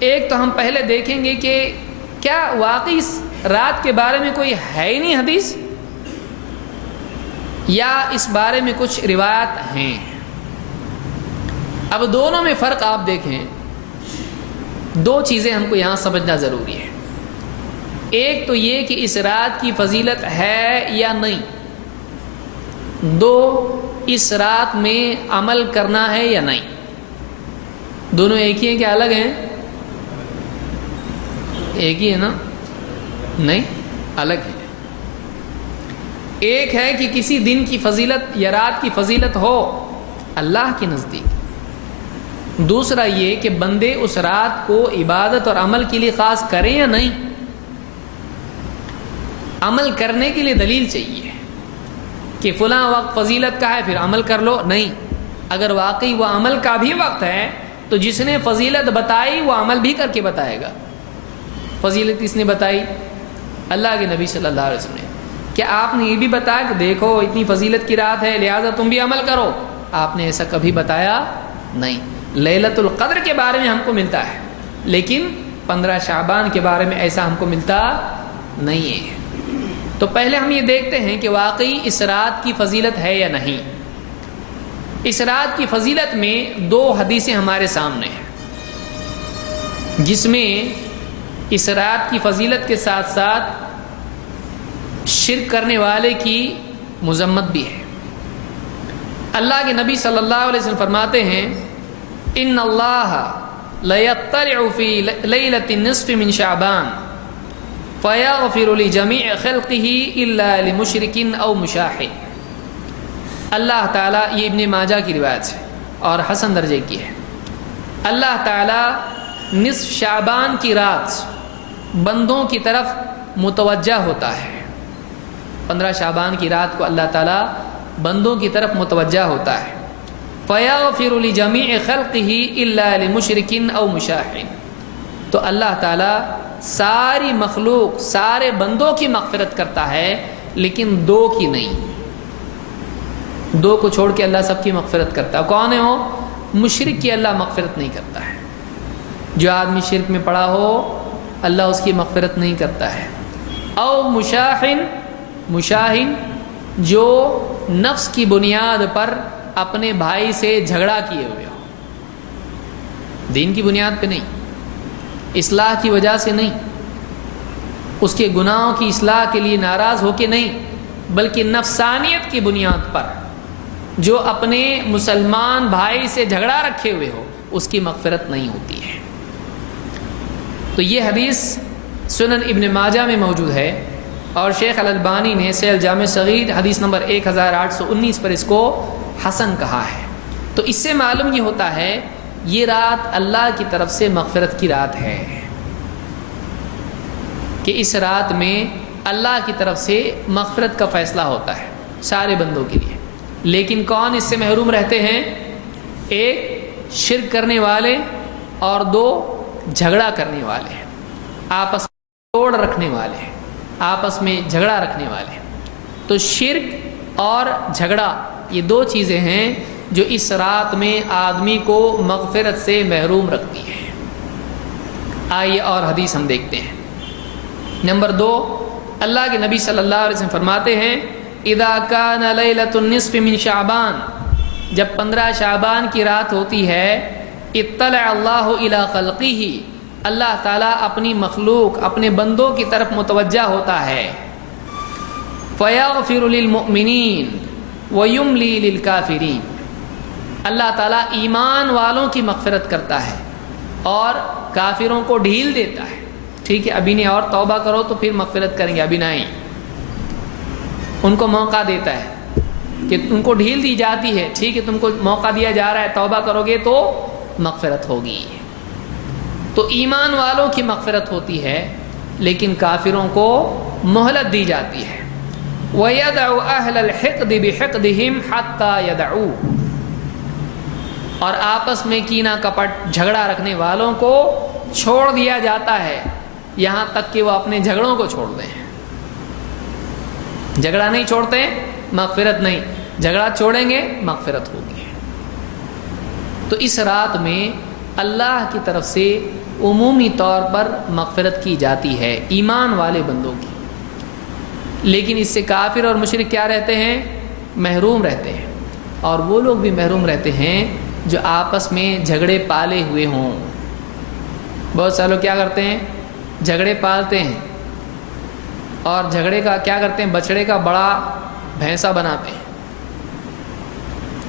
ایک تو ہم پہلے دیکھیں گے کہ کیا واقعی اس رات کے بارے میں کوئی ہے ہی نہیں حدیث، یا اس بارے میں کچھ روایات ہیں۔ اب دونوں میں فرق آپ دیکھیں، دو چیزیں ہم کو یہاں سمجھنا ضروری ہے۔ ایک تو یہ کہ اس رات کی فضیلت ہے یا نہیں، دو اس رات میں عمل کرنا ہے یا نہیں۔ دونوں ایک ہی ہیں کہ الگ ہیں؟ ایک ہی ہے نا؟ نہیں، الگ ہے۔ ایک ہے کہ کسی دن کی فضیلت یا رات کی فضیلت ہو اللہ کے نزدیک، دوسرا یہ کہ بندے اس رات کو عبادت اور عمل کے لیے خاص کریں یا نہیں۔ عمل کرنے کے لیے دلیل چاہیے کہ فلاں وقت فضیلت کا ہے پھر عمل کر لو، نہیں۔ اگر واقعی وہ عمل کا بھی وقت ہے تو جس نے فضیلت بتائی وہ عمل بھی کر کے بتائے گا۔ فضیلت کس نے بتائی؟ اللہ کے نبی صلی اللہ علیہ وسلم نے۔ کیا آپ نے یہ بھی بتایا کہ دیکھو اتنی فضیلت کی رات ہے لہٰذا تم بھی عمل کرو؟ آپ نے ایسا کبھی بتایا نہیں۔ لیلۃ القدر کے بارے میں ہم کو ملتا ہے، لیکن 15 شعبان کے بارے میں ایسا ہم کو ملتا نہیں ہے۔ تو پہلے ہم یہ دیکھتے ہیں کہ واقعی اس رات کی فضیلت ہے یا نہیں۔ اس رات کی فضیلت میں دو حدیثیں ہمارے سامنے ہیں، جس میں اس رات کی فضیلت کے ساتھ ساتھ شرک کرنے والے کی مذمت بھی ہے۔ اللہ کے نبی صلی اللہ علیہ وسلم فرماتے ہیں ان اللہ لیطلع فی لیلۃ النصف من شعبان فیغفر لجمیع خلقہ الا لمشرک او مشاح۔ اللہ تعالیٰ، یہ ابن ماجہ کی روایت ہے اور حسن درجے کی ہے، اللہ تعالیٰ نصف شعبان کی رات بندوں کی طرف متوجہ ہوتا ہے۔ 15 شعبان کی رات کو اللہ تعالیٰ بندوں کی طرف متوجہ ہوتا ہے۔ فَيَغْفِرُ لِجَمِيعِ خَلْقِهِ إِلَّا لِمُشْرِكٍ أَوْ مُشَاحٍ، تو اللہ تعالیٰ ساری مخلوق، سارے بندوں کی مغفرت کرتا ہے لیکن دو کی نہیں۔ دو کو چھوڑ کے اللہ سب کی مغفرت کرتا ہے۔ کون ہے وہ؟ مشرک کی اللہ مغفرت نہیں کرتا ہے۔ جو آدمی شرک میں پڑا ہو اللہ اس کی مغفرت نہیں کرتا ہے۔ او مشاحن، مشاہن جو نفس کی بنیاد پر اپنے بھائی سے جھگڑا کیے ہوئے ہو، دین کی بنیاد پہ نہیں، اصلاح کی وجہ سے نہیں، اس کے گناہوں کی اصلاح کے لیے ناراض ہو کے نہیں، بلکہ نفسانیت کی بنیاد پر جو اپنے مسلمان بھائی سے جھگڑا رکھے ہوئے ہو اس کی مغفرت نہیں ہوتی ہے۔ تو یہ حدیث سنن ابن ماجہ میں موجود ہے اور شیخ الالبانی نے صحیح جامع صغیر حدیث نمبر 1819 پر اس کو حسن کہا ہے۔ تو اس سے معلوم یہ ہوتا ہے یہ رات اللہ کی طرف سے مغفرت کی رات ہے، کہ اس رات میں اللہ کی طرف سے مغفرت کا فیصلہ ہوتا ہے سارے بندوں کے لیے۔ لیکن کون اس سے محروم رہتے ہیں؟ ایک شرک کرنے والے اور دو جھگڑا کرنے والے، آپس میں توڑ رکھنے والے، آپس میں جھگڑا رکھنے والے۔ تو شرک اور جھگڑا یہ دو چیزیں ہیں جو اس رات میں آدمی کو مغفرت سے محروم رکھتی ہیں۔ آئیے اور حدیث ہم دیکھتے ہیں۔ نمبر 2، اللہ کے نبی صلی اللہ علیہ وسلم فرماتے ہیں اذا کان لیلۃ النصف من شعبان، جب 15 شعبان کی رات ہوتی ہے، اطلع اللہ الی خلقہ، اللہ تعالیٰ اپنی مخلوق، اپنے بندوں کی طرف متوجہ ہوتا ہے۔ فیغفر للمؤمنین ویملی للکافرین، اللہ تعالیٰ ایمان والوں کی مغفرت کرتا ہے اور کافروں کو ڈھیل دیتا ہے۔ ٹھیک ہے ابھی نہیں اور توبہ کرو تو پھر مغفرت کریں گے، ابھی نہیں، ان کو موقع دیتا ہے کہ ان کو ڈھیل دی جاتی ہے، ٹھیک ہے تم کو موقع دیا جا رہا ہے، توبہ کرو گے تو مغفرت ہوگی۔ تو ایمان والوں کی مغفرت ہوتی ہے لیکن کافروں کو مہلت دی جاتی ہے۔ وَيَدْعُ أَهْلَ الْحِقْدِ بِحِقْدِهِمْ حَتَّى يَدْعُوا، اور آپس میں کینہ کپٹ جھگڑا رکھنے والوں کو چھوڑ دیا جاتا ہے یہاں تک کہ وہ اپنے جھگڑوں کو چھوڑ دیں۔ جھگڑا نہیں چھوڑتے مغفرت نہیں، جھگڑا چھوڑیں گے مغفرت ہوگی۔ تو اس رات میں اللہ کی طرف سے عمومی طور پر مغفرت کی جاتی ہے ایمان والے بندوں کی، لیکن اس سے کافر اور مشرک کیا رہتے ہیں؟ محروم رہتے ہیں، اور وہ لوگ بھی محروم رہتے ہیں جو آپس میں جھگڑے پالے ہوئے ہوں۔ بہت سارے لوگ کیا کرتے ہیں؟ جھگڑے پالتے ہیں، اور جھگڑے کا کیا کرتے ہیں؟ بچڑے کا بڑا بھینسا بناتے ہیں۔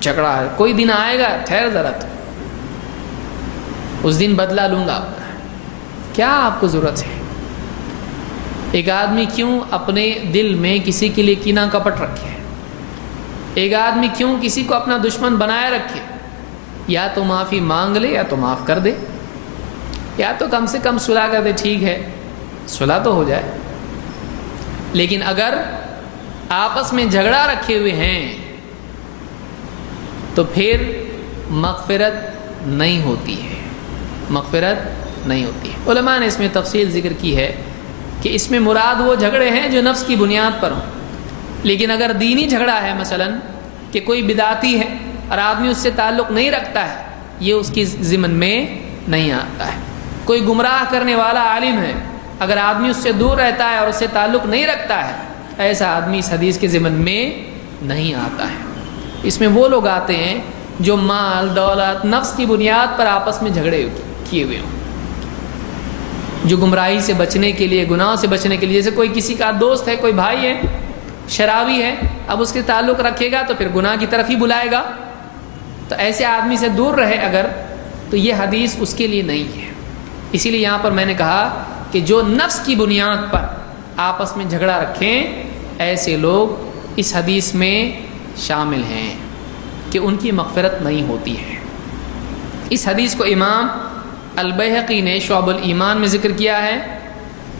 جھگڑا ہے، کوئی دن آئے گا، ٹھہر ذرا، تو اس دن بدلہ لوں گا۔ کیا آپ کو ضرورت ہے؟ ایک آدمی کیوں اپنے دل میں کسی کے لیے کینہ کپٹ رکھے؟ ایک آدمی کیوں کسی کو اپنا دشمن بنائے رکھے؟ یا تو معافی مانگ لے، یا تو معاف کر دے، یا تو کم سے کم صلح کر دے، ٹھیک ہے صلح تو ہو جائے۔ لیکن اگر آپس میں جھگڑا رکھے ہوئے ہیں تو پھر مغفرت نہیں ہوتی ہے، مغفرت نہیں ہوتی ہے۔ علماء نے اس میں تفصیل ذکر کی ہے کہ اس میں مراد وہ جھگڑے ہیں جو نفس کی بنیاد پر ہوں، لیکن اگر دینی جھگڑا ہے، مثلا کہ کوئی بدعتی ہے اور آدمی اس سے تعلق نہیں رکھتا ہے، یہ اس کی ضمن میں نہیں آتا ہے۔ کوئی گمراہ کرنے والا عالم ہے، اگر آدمی اس سے دور رہتا ہے اور اس سے تعلق نہیں رکھتا ہے، ایسا آدمی اس حدیث کے ضمن میں نہیں آتا ہے۔ اس میں وہ لوگ آتے ہیں جو مال دولت نفس کی بنیاد پر آپس میں جھگڑے کیے ہوئے ہوں، جو گمراہی سے بچنے کے لیے، گناہوں سے بچنے کے لیے، جیسے کوئی کسی کا دوست ہے، کوئی بھائی ہے، شرابی ہے، اب اس کے تعلق رکھے گا تو پھر گناہ کی طرف ہی بلائے گا، تو ایسے آدمی سے دور رہے اگر، تو یہ حدیث اس کے لیے نہیں ہے۔ اسی لیے یہاں پر میں نے کہا کہ جو نفس کی بنیاد پر آپس میں جھگڑا رکھیں، ایسے لوگ اس حدیث میں شامل ہیں کہ ان کی مغفرت نہیں ہوتی ہے۔ اس حدیث کو امام البیہقی نے شعب الایمان میں ذکر کیا ہے،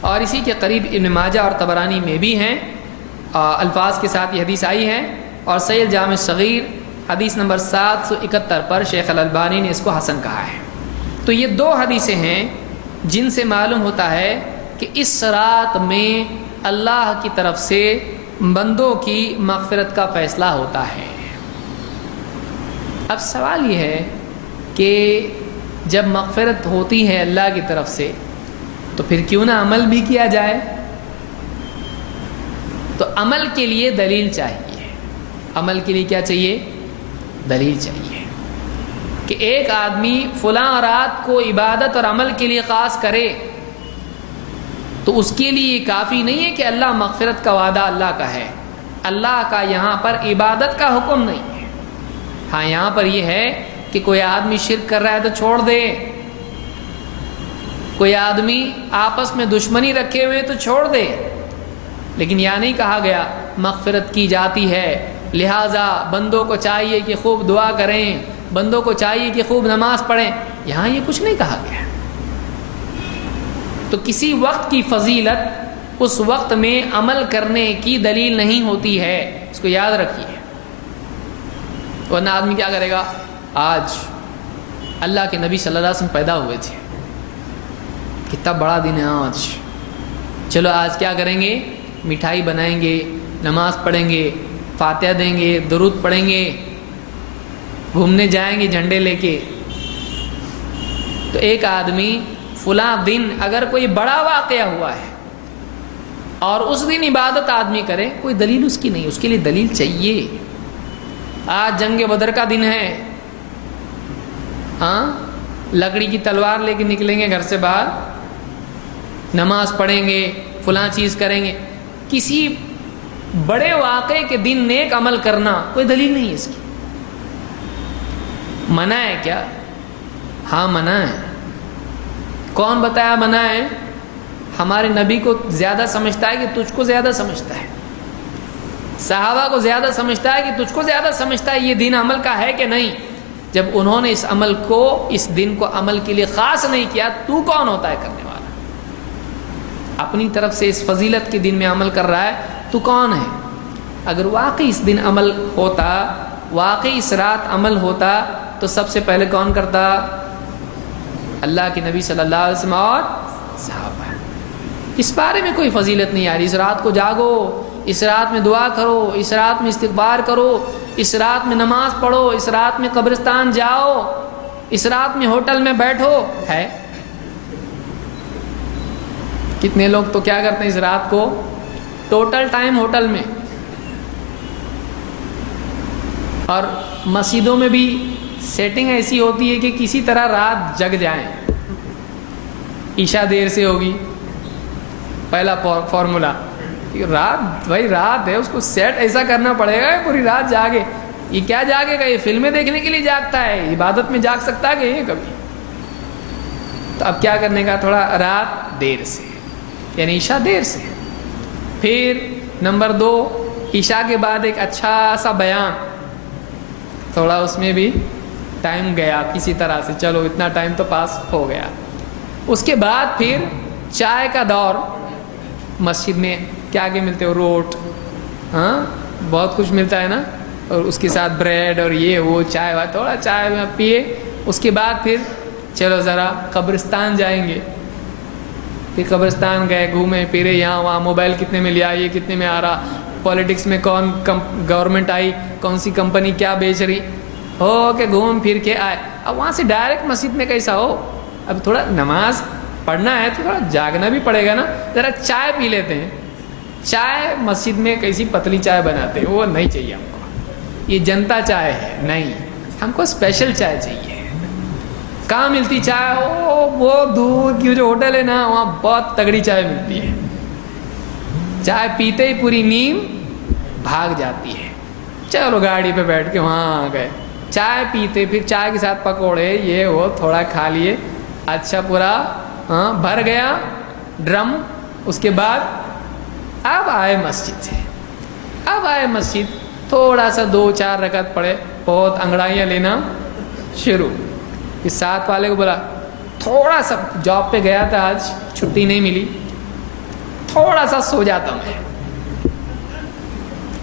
اور اسی کے قریب ابن ماجہ اور طبرانی میں بھی ہیں، الفاظ کے ساتھ یہ حدیث آئی ہے، اور صحیح جامع صغیر حدیث نمبر 771 پر شیخ الالبانی نے اس کو حسن کہا ہے۔ تو یہ دو حدیثیں ہیں جن سے معلوم ہوتا ہے کہ اس رات میں اللہ کی طرف سے بندوں کی مغفرت کا فیصلہ ہوتا ہے۔ اب سوال یہ ہے کہ جب مغفرت ہوتی ہے اللہ کی طرف سے تو پھر کیوں نہ عمل بھی کیا جائے؟ تو عمل کے لیے دلیل چاہیے۔ عمل کے لیے کیا چاہیے؟ دلیل چاہیے کہ ایک آدمی فلاں رات کو عبادت اور عمل کے لیے خاص کرے تو اس کے لیے یہ کافی نہیں ہے کہ اللہ مغفرت کا وعدہ اللہ کا ہے۔ اللہ کا یہاں پر عبادت کا حکم نہیں ہے۔ ہاں یہاں پر یہ ہے کہ کوئی آدمی شرک کر رہا ہے تو چھوڑ دے، کوئی آدمی آپس میں دشمنی رکھے ہوئے تو چھوڑ دے، لیکن یہاں نہیں کہا گیا مغفرت کی جاتی ہے لہٰذا بندوں کو چاہیے کہ خوب دعا کریں، بندوں کو چاہیے کہ خوب نماز پڑھیں، یہاں یہ کچھ نہیں کہا گیا۔ تو کسی وقت کی فضیلت اس وقت میں عمل کرنے کی دلیل نہیں ہوتی ہے، اس کو یاد رکھیے۔ ورنہ آدمی کیا کرے گا؟ آج اللہ کے نبی صلی اللہ علیہ وسلم پیدا ہوئے تھے، کتنا بڑا دن ہے آج، چلو آج کیا کریں گے؟ مٹھائی بنائیں گے، نماز پڑھیں گے، فاتحہ دیں گے، درود پڑھیں گے، گھومنے جائیں گے جھنڈے لے کے۔ تو ایک آدمی فلاں دن اگر کوئی بڑا واقعہ ہوا ہے اور اس دن عبادت آدمی کرے، کوئی دلیل اس کی نہیں، اس کے لیے دلیل چاہیے۔ آج جنگ بدر کا دن ہے، ہاں لکڑی کی تلوار لے کے نکلیں گے گھر سے باہر، نماز پڑھیں گے، فلاں چیز کریں گے، کسی بڑے واقعے کے دن نیک عمل کرنا کوئی دلیل نہیں ہے اس کی۔ منع ہے کیا؟ ہاں منع ہے۔ کون بتایا منع ہے؟ ہمارے نبی کو زیادہ سمجھتا ہے کہ تجھ کو زیادہ سمجھتا ہے، صحابہ کو زیادہ سمجھتا ہے کہ تجھ کو زیادہ سمجھتا ہے یہ دین عمل کا ہے کہ نہیں۔ جب انہوں نے اس عمل کو، اس دن کو عمل کے لیے خاص نہیں کیا، تو کون ہوتا ہے کرنے والا؟ اپنی طرف سے اس فضیلت کے دن میں عمل کر رہا ہے، تو کون ہے؟ اگر واقعی اس دن عمل ہوتا، واقعی اس رات عمل ہوتا، تو سب سے پہلے کون کرتا؟ اللہ کے نبی صلی اللہ علیہ وسلم اور صحابہ۔ اس بارے میں کوئی فضیلت نہیں آ رہی۔ اس رات کو جاگو، اس رات میں دعا کرو، اس رات میں استغفار کرو، اس رات میں نماز پڑھو، اس رات میں قبرستان جاؤ، اس رات میں ہوٹل میں بیٹھو، ہے کتنے لوگ تو کیا کرتے ہیں اس رات کو ٹوٹل ٹائم ہوٹل میں، اور مسجدوں میں بھی سیٹنگ ایسی ہوتی ہے کہ کسی طرح رات جگ جائیں. عشاء دیر سے ہوگی، پہلا فارمولا، رات بھائی رات ہے، اس کو سیٹ ایسا کرنا پڑے گا کہ پوری رات جاگے. یہ کیا جاگے گا؟ یہ فلمیں دیکھنے کے لیے جاگتا ہے، عبادت میں جاگ سکتا ہے کہ یہ کبھی؟ تو اب کیا کرنے کا، تھوڑا رات دیر سے، یعنی عشاء دیر سے. پھر نمبر 2، عشاء کے بعد ایک اچھا سا بیان، تھوڑا اس میں بھی ٹائم گیا کسی طرح سے، چلو اتنا ٹائم تو پاس ہو گیا. اس کے بعد پھر چائے کا دور. مسجد میں کیا آگے ملتے ہو، روٹ، ہاں بہت کچھ ملتا ہے نا، اور اس کے ساتھ بریڈ اور یہ وہ، چائے وائے، تھوڑا چائے میں پیے. اس کے بعد پھر چلو ذرا قبرستان جائیں گے. پھر قبرستان گئے، گھومے پھرے، یہاں وہاں، موبائل کتنے میں لیا، یہ کتنے میں آ رہا، پالیٹکس میں کون گورنمنٹ آئی، کون سی کمپنی کیا بیچ رہی، ہو کہ گھوم پھر کے آئے. اب وہاں سے ڈائریکٹ مسجد میں کیسا ہو، اب تھوڑا نماز پڑھنا ہے تو تھوڑا جاگنا بھی پڑے گا نا، ذرا چائے پی لیتے ہیں. چائے مسجد میں کیسی پتلی چائے بناتے ہیں، وہ نہیں چاہیے ہم کو. یہ جنتا چائے ہے، نہیں، ہم کو اسپیشل چائے چاہیے. کہاں ملتی چائے؟ وہ دور کی جو ہوٹل ہے نا، وہاں بہت تگڑی چائے ملتی ہے. چائے پیتے ہی پوری نیند بھاگ جاتی ہے. چلو گاڑی پہ بیٹھ کے وہاں آ گئے، چائے پیتے، پھر چائے کے ساتھ پکوڑے، یہ وہ تھوڑا کھا لیے، اچھا پورا بھر گیا ڈرم. اس کے بعد اب آئے مسجد سے، اب آئے مسجد، تھوڑا سا 2-4 رکعت پڑھے، بہت انگڑائیاں لینا شروع. پھر ساتھ والے کو بولا تھوڑا سا، جاب پہ گیا تھا آج، چھٹی نہیں ملی، تھوڑا سا سو جاتا ہوں میں.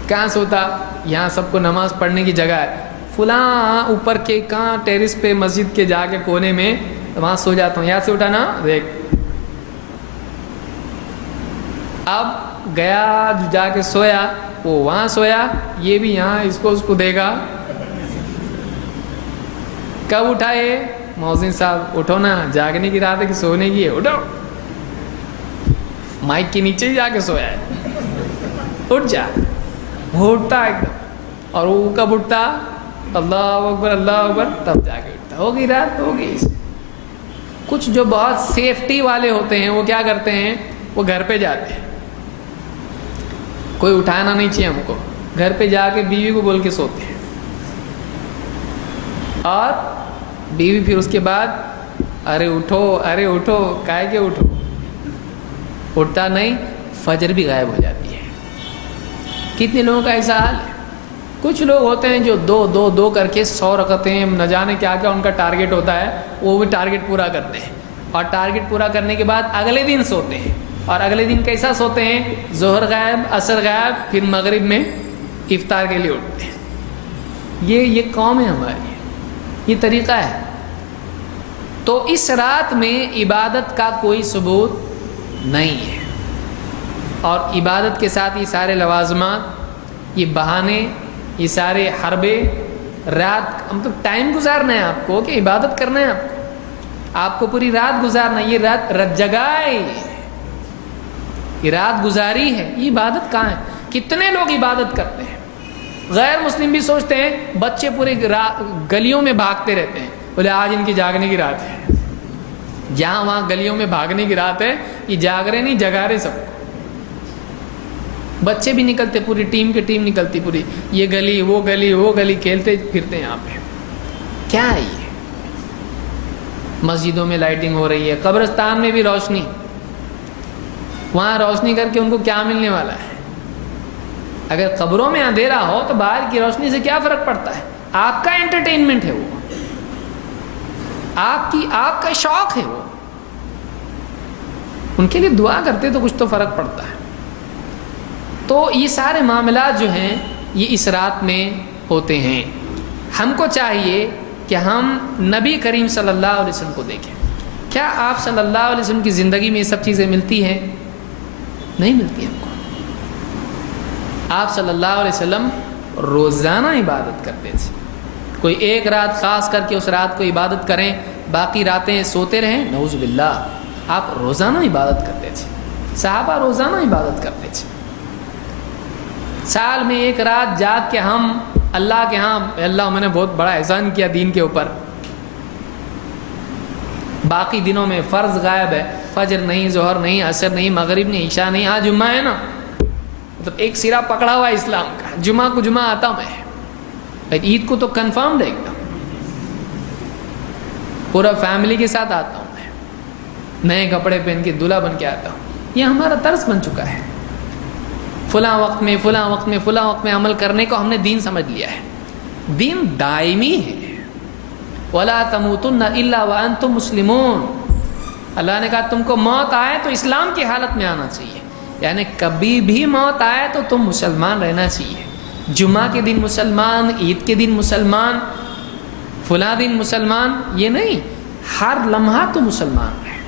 کہاں سوتا؟ یہاں سب کو نماز پڑھنے کی جگہ ہے، فلاں اوپر کے کہاں ٹیرس پہ مسجد کے جا کے کونے میں، وہاں سو جاتا ہوں. یہاں سے اٹھا نا، دیکھ اب گیا جا کے سویا، وہ وہاں سویا، یہ بھی یہاں اس کو دے گا. کب اٹھائے؟ مؤذن صاحب اٹھو نا، جاگنے کی رات ہے کہ سونے کی ہے، اٹھو. مائک کے نیچے ہی جا کے سویا ہے، اٹھ جا. وہ اٹھتا ایک دم، اور وہ کب اٹھتا؟ اللہ اکبر اللہ اکبر، تب جا کے اٹھتا. ہو گئی رات، ہو گئی. کچھ جو بہت سیفٹی والے ہوتے ہیں وہ کیا کرتے ہیں، وہ گھر پہ جاتے ہیں، کوئی اٹھانا نہیں چاہیے ہم کو، گھر پہ جا کے بیوی کو بول کے سوتے ہیں. اور بیوی پھر اس کے بعد ارے اٹھو ارے اٹھو، کہے کہ اٹھو، اٹھتا نہیں، فجر بھی غائب ہو جاتی ہے. کتنے لوگوں کا ایسا حال ہے. کچھ لوگ ہوتے ہیں جو دو کر کے 100 رکعتیں، نہ جانے کیا کیا ان کا ٹارگٹ ہوتا ہے، وہ بھی ٹارگٹ پورا کرتے ہیں. اور ٹارگٹ پورا کرنے کے بعد اگلے دن سوتے ہیں. اور اگلے دن کیسا سوتے ہیں؟ ظہر غائب، عصر غائب، پھر مغرب میں افطار کے لیے اٹھتے ہیں. یہ قوم ہے ہماری، یہ طریقہ ہے. تو اس رات میں عبادت کا کوئی ثبوت نہیں ہے. اور عبادت کے ساتھ یہ سارے لوازمات، یہ بہانے، یہ سارے حربے، رات مطلب ٹائم گزارنا ہے آپ کو، کہ عبادت کرنا ہے آپ کو پوری رات گزارنا. یہ رات جگائے، یہ رات گزاری ہے، یہ عبادت کہاں ہے؟ کتنے لوگ عبادت کرتے ہیں. غیر مسلم بھی سوچتے ہیں، بچے پورے گلیوں میں بھاگتے رہتے ہیں، بولے آج ان کی جاگنے کی رات ہے. جہاں وہاں گلیوں میں بھاگنے کی رات ہے، یہ جاگ رہے نہیں، جگا رہے سب کو. بچے بھی نکلتے، پوری ٹیم کی ٹیم نکلتی، پوری یہ گلی وہ گلی وہ گلی، کھیلتے پھرتے یہاں پہ. کیا ہے یہ؟ مسجدوں میں لائٹنگ ہو رہی ہے، قبرستان میں بھی روشنی، وہاں روشنی کر کے ان کو کیا ملنے والا ہے؟ اگر قبروں میں اندھیرا ہو تو باہر کی روشنی سے کیا فرق پڑتا ہے؟ آپ کا انٹرٹینمنٹ ہے وہ، آپ کا شوق ہے وہ. ان کے لیے دعا کرتے تو کچھ تو فرق پڑتا ہے. تو یہ سارے معاملات جو ہیں یہ اس رات میں ہوتے ہیں. ہم کو چاہیے کہ ہم نبی کریم صلی اللہ علیہ وسلم کو دیکھیں. کیا آپ صلی اللہ علیہ وسلم کی زندگی میں یہ سب چیزیں ملتی ہیں؟ نہیں ملتی ہم کو. آپ صلی اللہ علیہ وسلم روزانہ عبادت کرتے تھے. کوئی ایک رات خاص کر کے اس رات کو عبادت کریں، باقی راتیں سوتے رہیں، نعوذ باللہ. آپ روزانہ عبادت کرتے تھے. صحابہ روزانہ عبادت کرتے تھے. سال میں ایک رات جاگ کے ہم اللہ کے ہاں اللہ میں نے بہت بڑا احسان کیا دین کے اوپر. باقی دنوں میں فرض غائب ہے, فجر نہیں, ظہر نہیں, عصر نہیں, مغرب نہیں, عشاء نہیں. آج جمعہ ہے نا, مطلب ایک سرا پکڑا ہوا ہے اسلام کا. جمعہ کو جمعہ آتا میں, عید کو تو کنفرم ایک دم پورا فیملی کے ساتھ آتا ہوں میں, نئے کپڑے پہن کے دلہا بن کے آتا ہوں. یہ ہمارا طرز بن چکا ہے. فلاں وقت میں فلاں وقت میں فلاں وقت میں عمل کرنے کو ہم نے دین سمجھ لیا ہے. دین دائمی ہے. وَلَا تَمُوتُنَّ إِلَّا وَأَنْتُمْ مُسْلِمُونَ. اللہ نے کہا تم کو موت آئے تو اسلام کی حالت میں آنا چاہیے, یعنی کبھی بھی موت آئے تو تم مسلمان رہنا چاہیے. جمعہ کے دن مسلمان, عید کے دن مسلمان, فلاں دن مسلمان, یہ نہیں, ہر لمحہ تو مسلمان رہے.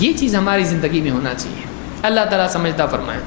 یہ چیز ہماری زندگی میں ہونا چاہیے. اللہ تعالیٰ سمجھتا فرمائے.